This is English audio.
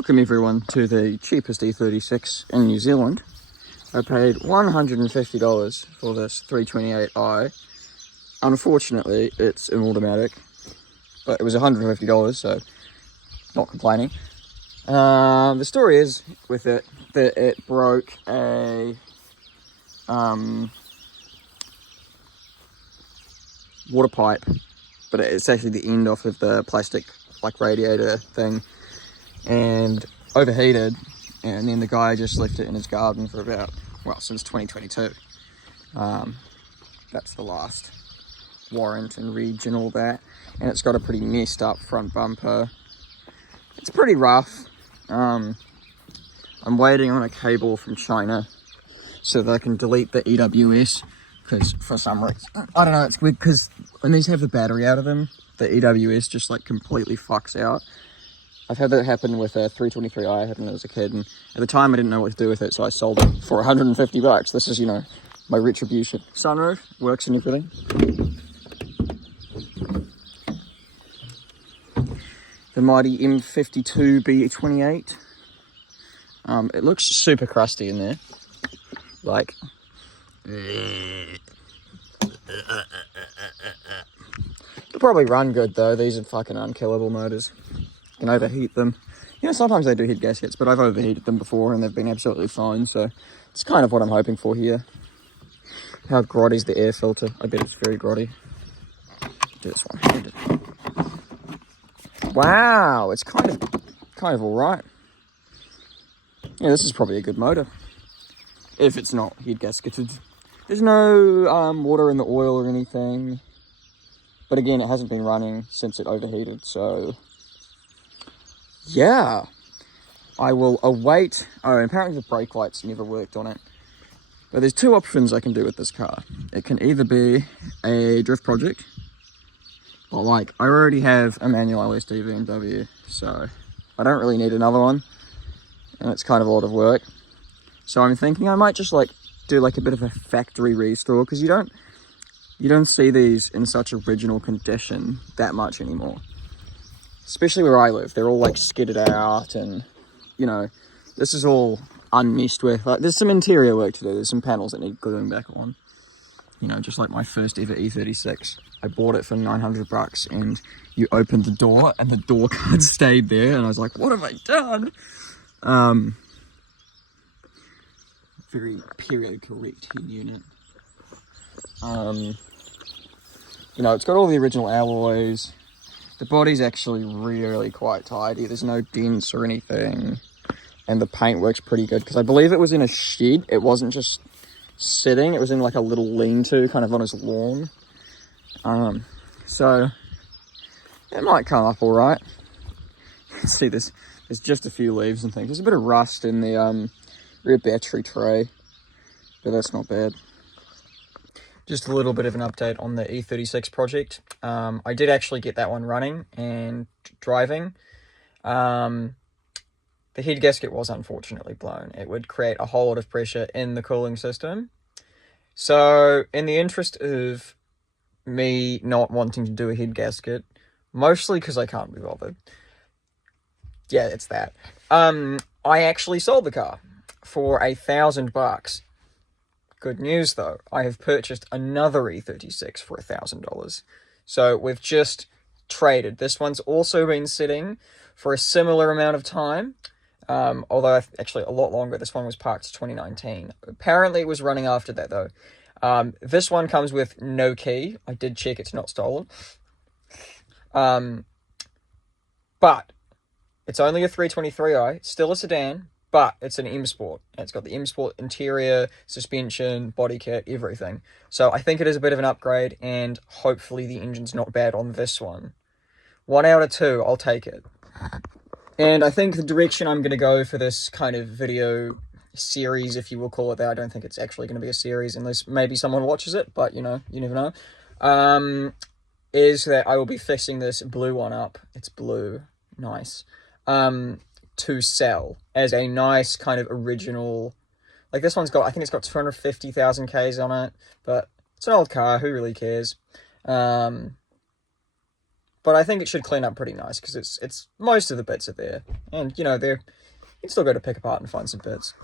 Welcome everyone to the cheapest E36 in New Zealand. I paid $150 for this 328i. Unfortunately, it's an automatic, but it was $150, so not complaining. The story is with it that it broke a water pipe, but it's actually the end off of the plastic like radiator thing, and overheated, and then the guy just left it in his garden for about, well, since 2022. That's the last warrant and reg and all that, and it's got a pretty messed up front bumper. It's pretty rough. I'm waiting on a cable from China so that I can delete the EWS, because for some reason, I don't know, it's weird because when these have the battery out of them, the EWS just like completely fucks out. I've had that happen with a 323i. I had when I was a kid, and at the time I didn't know what to do with it, so I sold it for $150. This is, you know, my retribution. Sunroof works and everything. The mighty M52 B28. It looks super crusty in there. Like, it'll probably run good though. These are fucking unkillable motors. You can overheat them. You know, sometimes they do heat gaskets, but I've overheated them before and they've been absolutely fine, so it's kind of what I'm hoping for here. How grotty's the air filter? I bet it's very grotty. Do this one-handed. Wow, it's kind of alright. Yeah, this is probably a good motor. If it's not heat gasketed. There's no water in the oil or anything. But again, it hasn't been running since it overheated, so yeah. I will await. Oh, and apparently the brake lights never worked on it. But there's two options I can do with this car. It can either be a drift project, but like, I already have a manual LSD BMW, so I don't really need another one, and it's kind of a lot of work. So I'm thinking I might just like do like a bit of a factory restore, because you don't see these in such original condition that much anymore. Especially where I live, they're all like skidded out, and you know, this is all unmessed with. Like, there's some interior work to do. There's some panels that need gluing back on. You know, just like my first ever E36. I bought it for $900, and you opened the door, and the door card stayed there, and I was like, what have I done? Very period correct heat unit. You know, it's got all the original alloys. The body's actually really quite tidy. There's no dents or anything. And the paint works pretty good, because I believe it was in a shed. It wasn't just sitting. It was in like a little lean-to kind of on his lawn. So it might come up all right. You can see there's just a few leaves and things. There's a bit of rust in the rear battery tray, but that's not bad. Just a little bit of an update on the E36 project. I did actually get that one running and driving. The heat gasket was unfortunately blown. It would create a whole lot of pressure in the cooling system. So in the interest of me not wanting to do a heat gasket, mostly because I can't be bothered. Yeah, it's that. I actually sold the car for $1,000. Good news though, I have purchased another E36 for $1,000. So we've just traded. This one's also been sitting for a similar amount of time. Although actually a lot longer. This one was parked 2019. Apparently it was running after that though. This one comes with no key. I did check, it's not stolen. But it's only a 323i, still a sedan, but it's an M Sport. And it's got the M Sport interior, suspension, body kit, everything. So I think it is a bit of an upgrade, and hopefully the engine's not bad on this one. 1 out of 2, I'll take it. And I think the direction I'm going to go for this kind of video series, if you will call it that, I don't think it's actually going to be a series unless maybe someone watches it, but you know, you never know, is that I will be fixing this blue one up. It's blue. Nice. To sell as a nice kind of original, like this one's got, I think it's got 250,000 Ks on it, but it's an old car, who really cares? But I think it should clean up pretty nice because it's most of the bits are there, and you know you can still go to pick apart and find some bits.